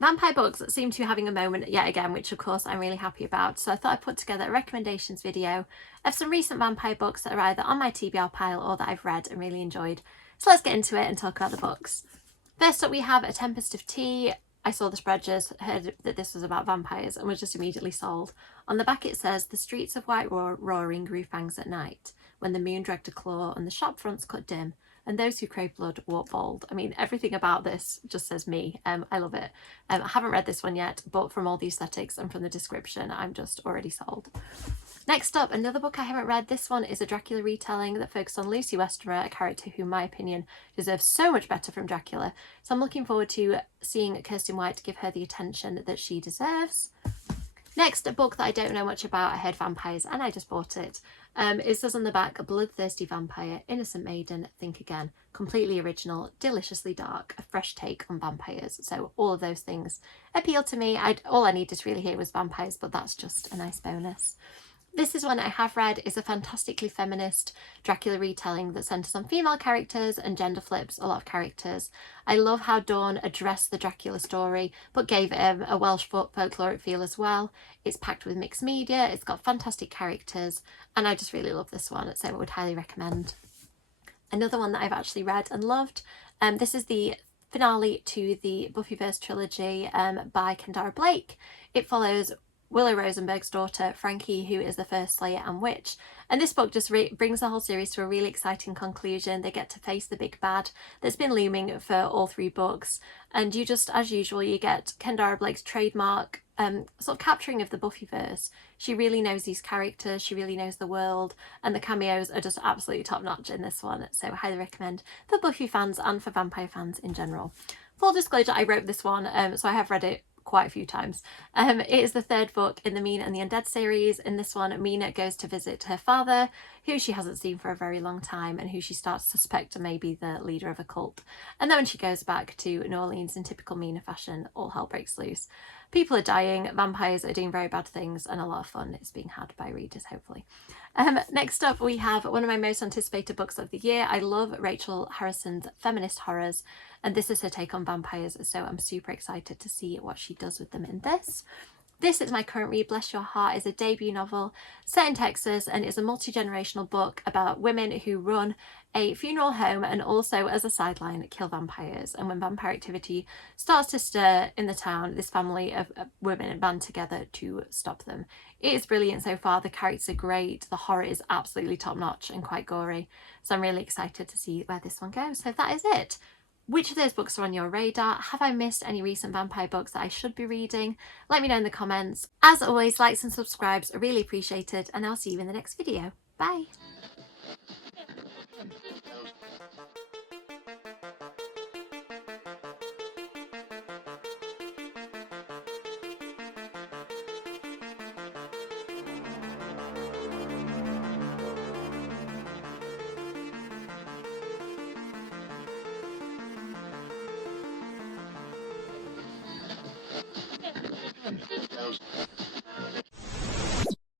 Vampire books seem to be having a moment yet again, which of course I'm really happy about, so I thought I'd put together a recommendations video of some recent vampire books that are either on my TBR pile or that I've read and really enjoyed. So let's get into it and talk about the books. First up we have A Tempest of Tea. I saw the spreadsheet, heard that this was about vampires and was just immediately sold. On the back it says, "The streets of White Roaring grew fangs at night, when the moon dragged a claw and the shop fronts cut dim, and those who crave blood walk bold." I mean, everything about this just says me. I love it. I haven't read this one yet, but from all the aesthetics and from the description, I'm just already sold. Next up, another book I haven't read. This one is a Dracula retelling that focuses on Lucy Westenra, a character who, in my opinion, deserves so much better from Dracula. So I'm looking forward to seeing Kirsten White give her the attention that she deserves. Next, a book that I don't know much about. I heard vampires and I just bought it. It says on the back, "A bloodthirsty vampire, innocent maiden, think again." Completely original, deliciously dark, a fresh take on vampires. So all of those things appeal to me. All I needed to really hear was vampires, but that's just a nice bonus. This is one I have read. It's a fantastically feminist Dracula retelling that centres on female characters and gender flips a lot of characters. I love how Dawn addressed the Dracula story but gave it a Welsh folkloric feel as well. It's packed with mixed media, it's got fantastic characters, and I just really love this one, so I would highly recommend. Another one that I've actually read and loved, this is the finale to the Buffyverse trilogy by Kendare Blake. It follows Willow Rosenberg's daughter, Frankie, who is the first Slayer and Witch. And this book just brings the whole series to a really exciting conclusion. They get to face the big bad that's been looming for all three books. And you just, as usual, you get Kendare Blake's trademark sort of capturing of the Buffyverse. She really knows these characters, she really knows the world, and the cameos are just absolutely top notch in this one. So I highly recommend for Buffy fans and for vampire fans in general. Full disclosure, I wrote this one, so I have read it quite a few times. It is the third book in the Mina and the Undead series. In this one, Mina goes to visit her father, who she hasn't seen for a very long time and who she starts to suspect may be the leader of a cult. And then when she goes back to New Orleans in typical Mina fashion, all hell breaks loose. People are dying, vampires are doing very bad things, and a lot of fun is being had by readers, hopefully. Next up, we have one of my most anticipated books of the year. I love Rachel Harrison's feminist horrors, and this is her take on vampires, so I'm super excited to see what she does with them in this. This is my current read, Bless Your Heart, is a debut novel set in Texas, and it's a multi-generational book about women who run a funeral home and also, as a sideline, kill vampires. And when vampire activity starts to stir in the town, this family of women band together to stop them. It is brilliant so far. The characters are great. The horror is absolutely top-notch and quite gory. So I'm really excited to see where this one goes. So that is it. Which of those books are on your radar? Have I missed any recent vampire books that I should be reading? Let me know in the comments. As always, likes and subscribes are really appreciated, and I'll see you in the next video. Bye!